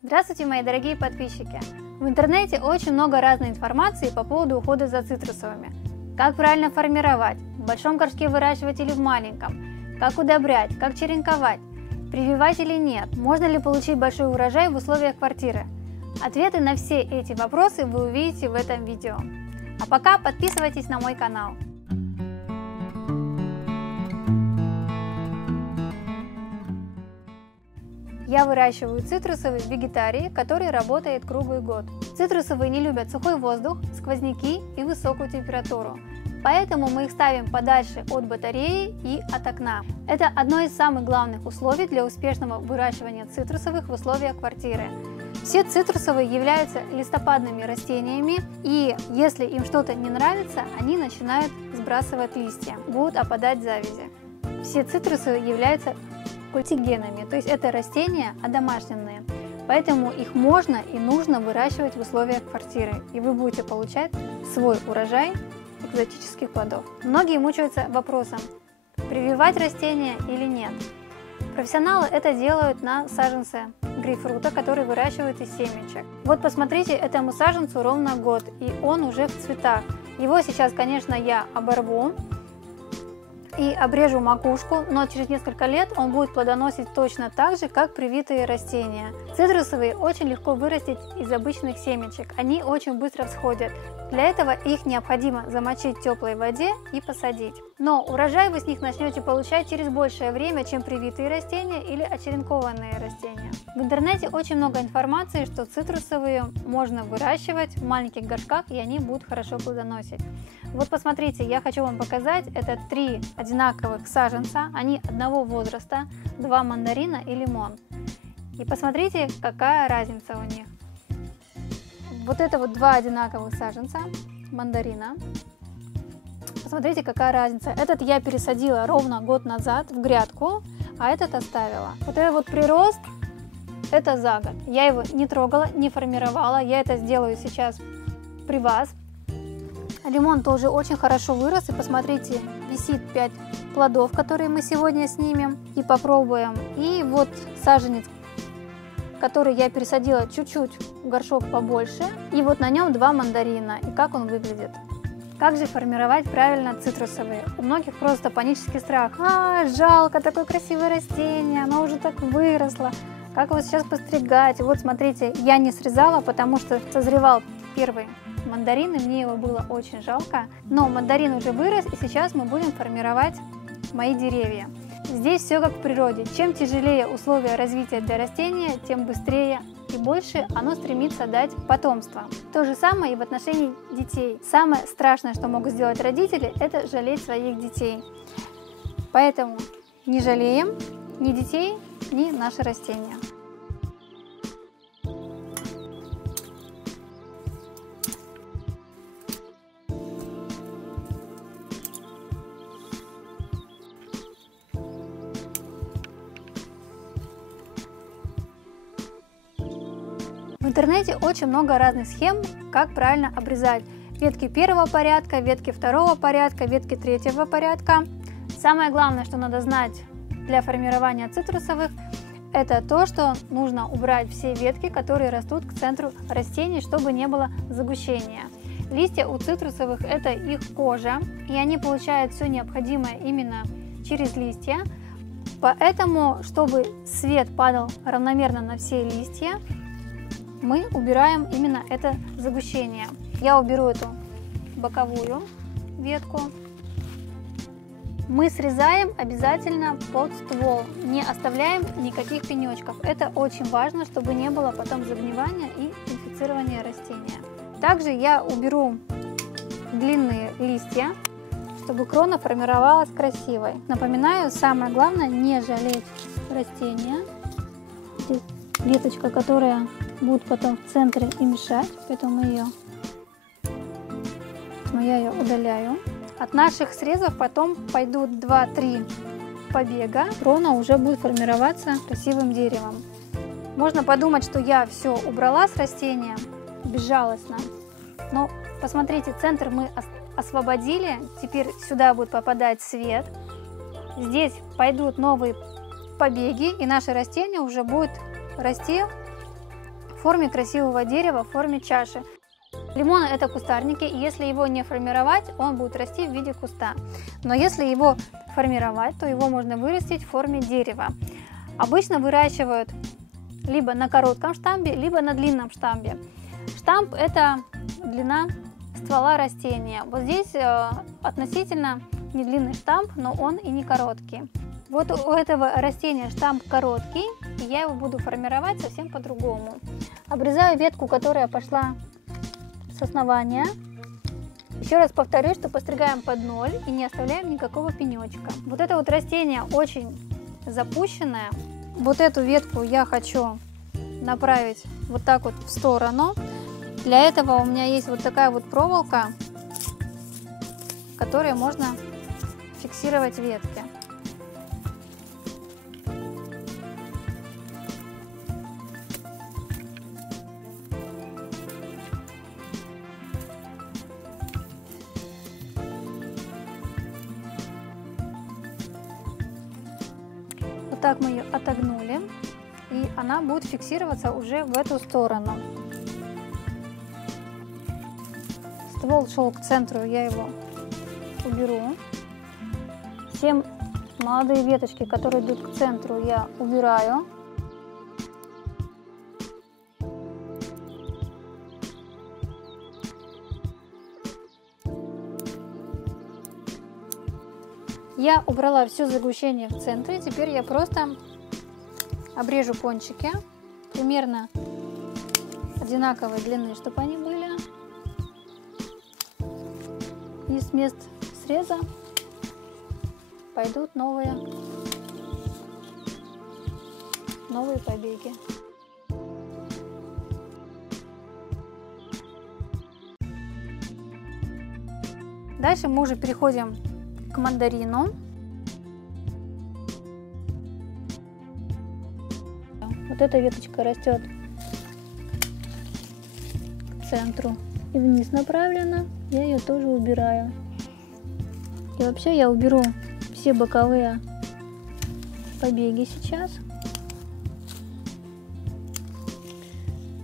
Здравствуйте, мои дорогие подписчики! В интернете очень много разной информации по поводу ухода за цитрусовыми. Как правильно формировать, в большом горшке выращивать или в маленьком, как удобрять, как черенковать, прививать или нет, можно ли получить большой урожай в условиях квартиры. Ответы на все эти вопросы вы увидите в этом видео. А пока подписывайтесь на мой канал. Я выращиваю цитрусовые в вегетарии, который работает круглый год. Цитрусовые не любят сухой воздух, сквозняки и высокую температуру, поэтому мы их ставим подальше от батареи и от окна. Это одно из самых главных условий для успешного выращивания цитрусовых в условиях квартиры. Все цитрусовые являются листопадными растениями, и если им что-то не нравится, они начинают сбрасывать листья, будут опадать завязи. Все цитрусовые являются культигенами, то есть это растения одомашненные, поэтому их можно и нужно выращивать в условиях квартиры, и вы будете получать свой урожай экзотических плодов. Многие мучаются вопросом, прививать растения или нет. Профессионалы это делают на саженце грейпфрута, который выращивают из семечек. Вот посмотрите, этому саженцу ровно год, и он уже в цветах. Его сейчас, конечно, я оборву и обрежу макушку, но через несколько лет он будет плодоносить точно так же, как привитые растения. Цитрусовые очень легко вырастить из обычных семечек, они очень быстро всходят. Для этого их необходимо замочить в теплой воде и посадить. Но урожай вы с них начнете получать через большее время, чем привитые растения или очеренкованные растения. В интернете очень много информации, что цитрусовые можно выращивать в маленьких горшках, и они будут хорошо плодоносить. Вот посмотрите, я хочу вам показать, это 3 одинаковых саженца, они одного возраста, 2 мандарина и лимон. И посмотрите, какая разница у них. Вот это вот 2 одинаковых саженца мандарина. Посмотрите, какая разница. Этот я пересадила ровно год назад в грядку, а этот оставила. Вот этот вот прирост, это за год. Я его не трогала, не формировала, я это сделаю сейчас при вас. Лимон тоже очень хорошо вырос, и посмотрите, висит 5 плодов, которые мы сегодня снимем и попробуем. И вот саженец, который я пересадила чуть-чуть в горшок побольше, и вот на нем 2 мандарина, и как он выглядит. Как же формировать правильно цитрусовые? У многих просто панический страх. Жалко, такое красивое растение, оно уже так выросло. Как его сейчас постригать? Вот смотрите, я не срезала, потому что созревал первый мандарин, и мне его было очень жалко. Но мандарин уже вырос, и сейчас мы будем формировать мои деревья. Здесь все как в природе. Чем тяжелее условия развития для растения, тем быстрее и больше оно стремится дать потомство. То же самое и в отношении детей. Самое страшное, что могут сделать родители, это жалеть своих детей. Поэтому не жалеем ни детей, ни наши растения. В интернете очень много разных схем, как правильно обрезать ветки первого порядка, ветки второго порядка, ветки третьего порядка. Самое главное, что надо знать для формирования цитрусовых, это то, что нужно убрать все ветки, которые растут к центру растений, чтобы не было загущения. Листья у цитрусовых – это их кожа, и они получают все необходимое именно через листья. Поэтому, чтобы свет падал равномерно на все листья, мы убираем именно это загущение. Я уберу эту боковую ветку. Мы срезаем обязательно под ствол, не оставляем никаких пенечков. Это очень важно, чтобы не было потом загнивания и инфицирования растения. Также я уберу длинные листья, чтобы крона формировалась красивой. Напоминаю, самое главное не жалеть растения. Здесь веточка, которая будет потом в центре и мешать, поэтому я ее удаляю. От наших срезов потом пойдут 2-3 побега, крона уже будет формироваться красивым деревом. Можно подумать, что я все убрала с растения безжалостно, но посмотрите, центр мы освободили, теперь сюда будет попадать свет, здесь пойдут новые побеги, и наше растение уже будет расти в форме красивого дерева, в форме чаши. Лимон – это кустарники, и если его не формировать, он будет расти в виде куста. Но если его формировать, то его можно вырастить в форме дерева. Обычно выращивают либо на коротком штамбе, либо на длинном штамбе. Штамб – это длина ствола растения. Вот здесь относительно не длинный штамб, но он и не короткий. Вот у этого растения штамб короткий, и я его буду формировать совсем по-другому. Обрезаю ветку, которая пошла с основания. Еще раз повторюсь, что постригаем под ноль и не оставляем никакого пенечка. Вот это вот растение очень запущенное. Вот эту ветку я хочу направить вот так вот в сторону. Для этого у меня есть вот такая вот проволока, которой можно фиксировать ветки. Вот так мы ее отогнули, и она будет фиксироваться уже в эту сторону. Ствол шел к центру, я его уберу. Все молодые веточки, которые идут к центру, я убираю. Я убрала все загущение в центре, теперь я просто обрежу кончики примерно одинаковой длины, чтобы они были. И с мест среза пойдут новые побеги. Дальше мы уже переходим к мандарину. Вот эта веточка растет к центру и вниз направлена. Я ее тоже убираю. И вообще я уберу все боковые побеги сейчас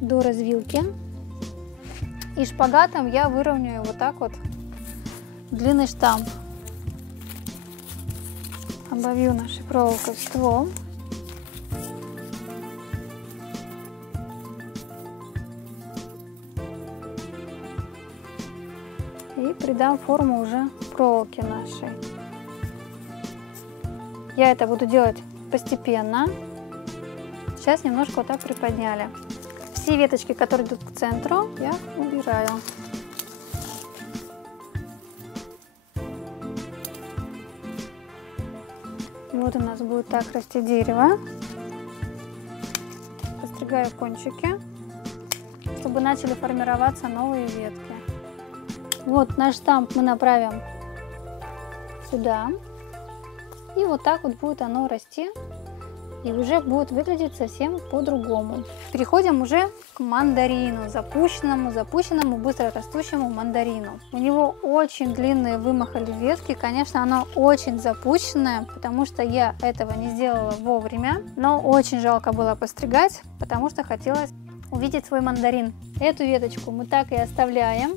до развилки. И шпагатом я выровняю вот так вот длинный штамп. Обовью нашей проволокой ствол. И придам форму уже проволоке нашей. Я это буду делать постепенно. Сейчас немножко вот так приподняли. Все веточки, которые идут к центру, я убираю. Вот у нас будет так расти дерево. Постригаю кончики, чтобы начали формироваться новые ветки. Вот наш штамп мы направим сюда. И вот так вот будет оно расти. И уже будет выглядеть совсем по-другому. Переходим уже к мандарину, запущенному, быстро растущему мандарину. У него очень длинные вымахали ветки. Конечно, оно очень запущенное, потому что я этого не сделала вовремя. Но очень жалко было постригать, потому что хотелось увидеть свой мандарин. Эту веточку мы так и оставляем.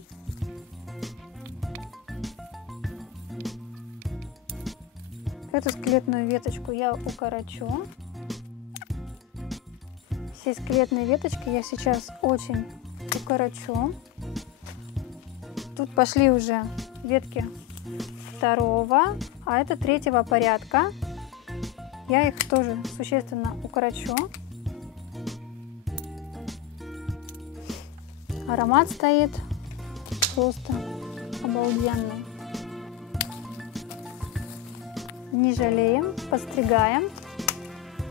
Эту скелетную веточку я укорочу. Все скелетные веточки я сейчас очень укорочу. Тут пошли уже ветки второго, а это третьего порядка. Я их тоже существенно укорочу. Аромат стоит просто обалденный. Не жалеем, подстригаем.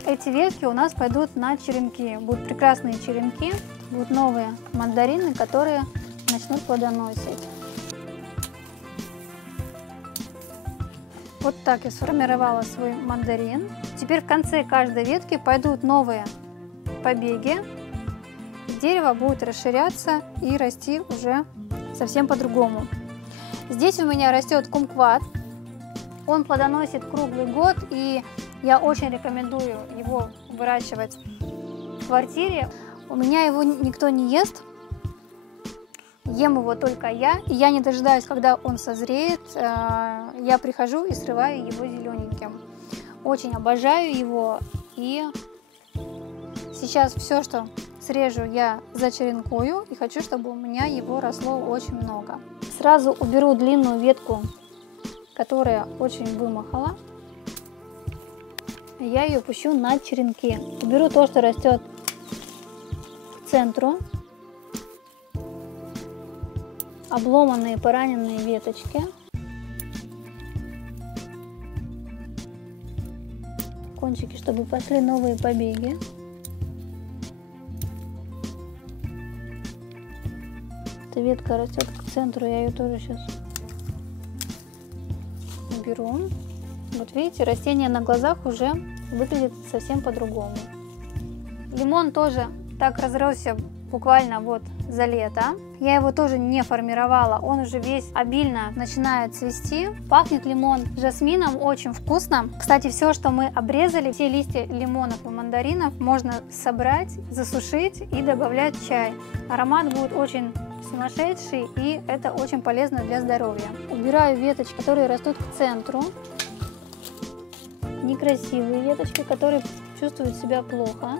Эти ветки у нас пойдут на черенки. Будут прекрасные черенки, будут новые мандарины, которые начнут плодоносить. Вот так я сформировала свой мандарин. Теперь в конце каждой ветки пойдут новые побеги. Дерево будет расширяться и расти уже совсем по-другому. Здесь у меня растет кумкват. Он плодоносит круглый год, и я очень рекомендую его выращивать в квартире. У меня его никто не ест. Ем его только я. И я не дожидаюсь, когда он созреет. Я прихожу и срываю его зелененьким. Очень обожаю его. И сейчас все, что срежу, я зачеренкую. И хочу, чтобы у меня его росло очень много. Сразу уберу длинную ветку, которая очень вымахала. Я ее пущу на черенки. Уберу то, что растет к центру. Обломанные, пораненные веточки. Кончики, чтобы пошли новые побеги. Эта ветка растет к центру, я ее тоже сейчас уберу. Вот видите, растение на глазах уже выглядит совсем по-другому. Лимон тоже так разросся буквально вот за лето. Я его тоже не формировала, он уже весь обильно начинает цвести. Пахнет лимон жасмином, очень вкусно. Кстати, все, что мы обрезали, все листья лимонов и мандаринов можно собрать, засушить и добавлять в чай. Аромат будет очень сумасшедший, и это очень полезно для здоровья. Убираю веточки, которые растут к центру. Некрасивые веточки, которые чувствуют себя плохо.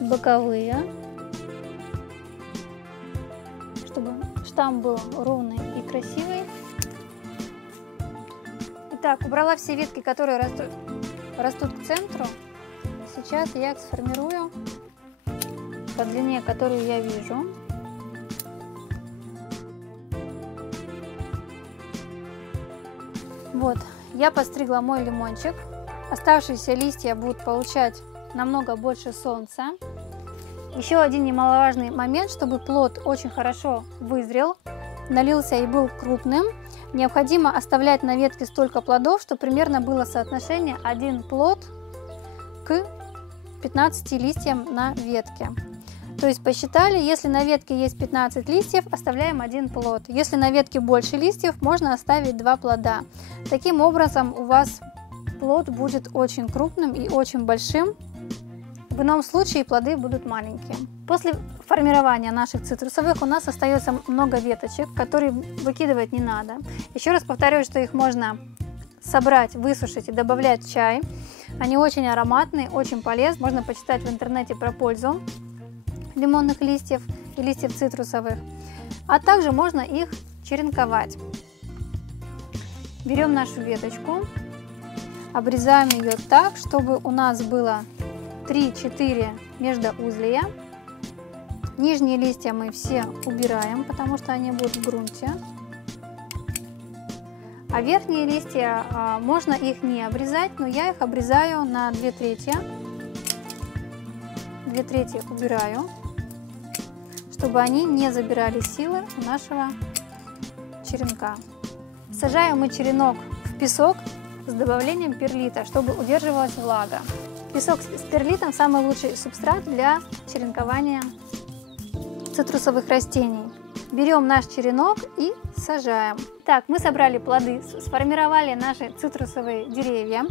Боковые. Чтобы штамм был ровный и красивый. Итак, убрала все ветки, которые растут к центру. Сейчас я их сформирую по длине, которую я вижу. Вот, я постригла мой лимончик. Оставшиеся листья будут получать намного больше солнца. Еще один немаловажный момент, чтобы плод очень хорошо вызрел, налился и был крупным, необходимо оставлять на ветке столько плодов, что примерно было соотношение 1 плод к 15 листьям на ветке. То есть посчитали, если на ветке есть 15 листьев, оставляем 1 плод. Если на ветке больше листьев, можно оставить 2 плода. Таким образом у вас плод будет очень крупным и очень большим. В ином случае плоды будут маленькие. После формирования наших цитрусовых у нас остается много веточек, которые выкидывать не надо. Еще раз повторю, что их можно собрать, высушить и добавлять в чай. Они очень ароматные, очень полезны. Можно почитать в интернете про пользу лимонных листьев и листьев цитрусовых. А также можно их черенковать. Берем нашу веточку, обрезаем ее так, чтобы у нас было 3-4 междуузлия. Нижние листья мы все убираем, потому что они будут в грунте. А верхние листья, можно их не обрезать, но я их обрезаю на 2/3. 2/3 убираю, чтобы они не забирали силы у нашего черенка. Сажаем мы черенок в песок с добавлением перлита, чтобы удерживалась влага. Песок с перлитом самый лучший субстрат для черенкования цитрусовых растений. Берем наш черенок и сажаем. Так, мы собрали плоды, сформировали наши цитрусовые деревья,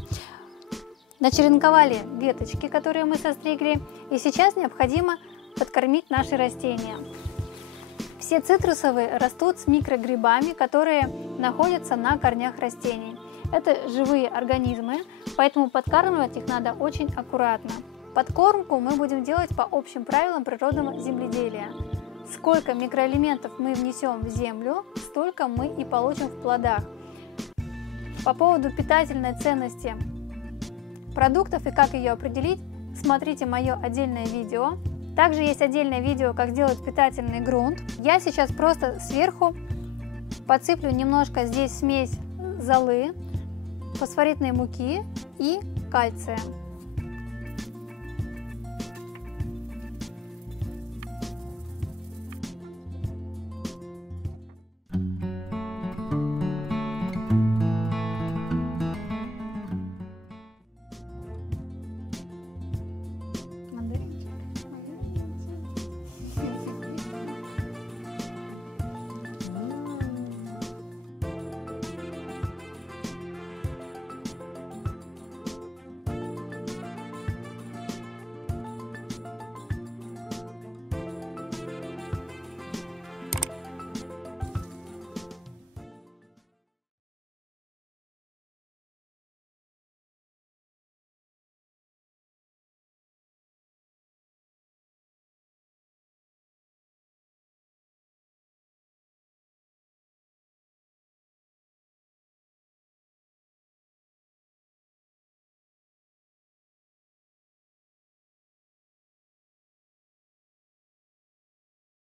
начеренковали веточки, которые мы состригли, и сейчас необходимо подкормить наши растения. Все цитрусовые растут с микрогрибами, которые находятся на корнях растений. Это живые организмы, поэтому подкармливать их надо очень аккуратно. Подкормку мы будем делать по общим правилам природного земледелия. Сколько микроэлементов мы внесем в землю, столько мы и получим в плодах. По поводу питательной ценности продуктов и как ее определить, смотрите мое отдельное видео. Также есть отдельное видео, как сделать питательный грунт. Я сейчас просто сверху подсыплю немножко здесь смесь золы, фосфоритной муки и кальция.